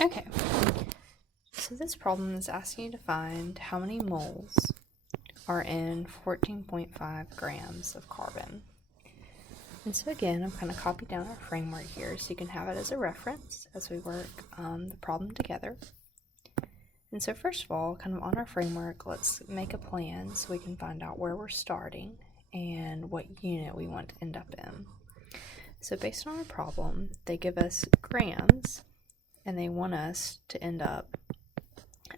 Okay, so this problem is asking you to find how many moles are in 14.5 grams of carbon. And so again, I've kind of copied down our framework here so you can have it as a reference as we work the problem together. And so first of all, kind of on our framework, let's make a plan so we can find out where we're starting and what unit we want to end up in. So based on our problem, they give us grams and they want us to end up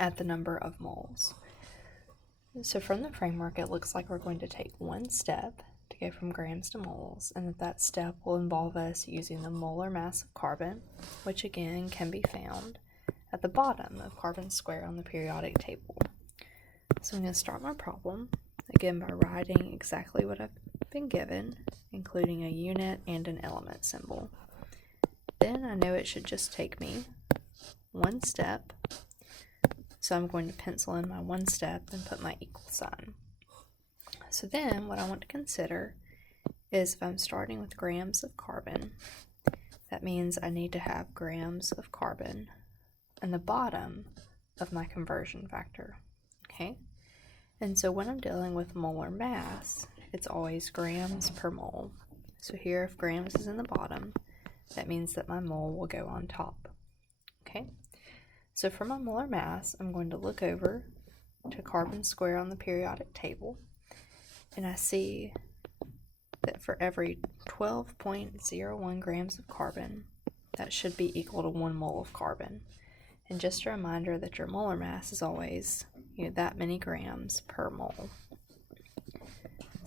at the number of moles. So from the framework, it looks like we're going to take one step to go from grams to moles, and that step will involve us using the molar mass of carbon, which again can be found at the bottom of carbon square on the periodic table. So I'm going to start my problem, again by writing exactly what I've been given, including a unit and an element symbol. Then I know it should just take me one step, so I'm going to pencil in my one step and put my equal sign. So then what I want to consider is if I'm starting with grams of carbon, that means I need to have grams of carbon in the bottom of my conversion factor, okay? And so when I'm dealing with molar mass, it's always grams per mole. So here, if grams is in the bottom, that means that my mole will go on top, okay? So for my molar mass, I'm going to look over to carbon square on the periodic table, and I see that for every 12.01 grams of carbon, that should be equal to 1 mole of carbon. And just a reminder that your molar mass is always, that many grams per mole.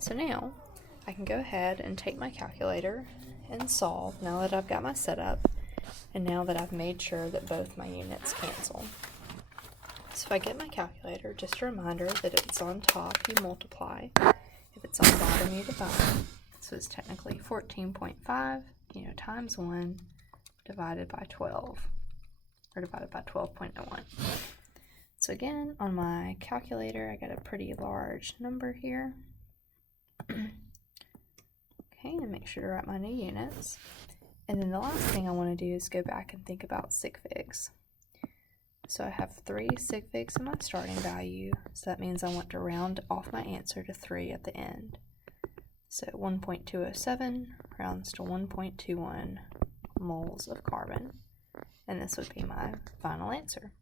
So now I can go ahead and take my calculator and solve now that I've got my setup and now that I've made sure that both my units cancel. So if I get my calculator, just a reminder that if it's on top, you multiply. If it's on bottom, you divide. So it's technically 14.5, times 1 divided by 12, or divided by 12.01. So again, on my calculator, I got a pretty large number here. Okay, and make sure to write my new units. And then the last thing I want to do is go back and think about sig figs. So I have 3 sig figs in my starting value, so that means I want to round off my answer to 3 at the end. So 1.207 rounds to 1.21 moles of carbon, and this would be my final answer.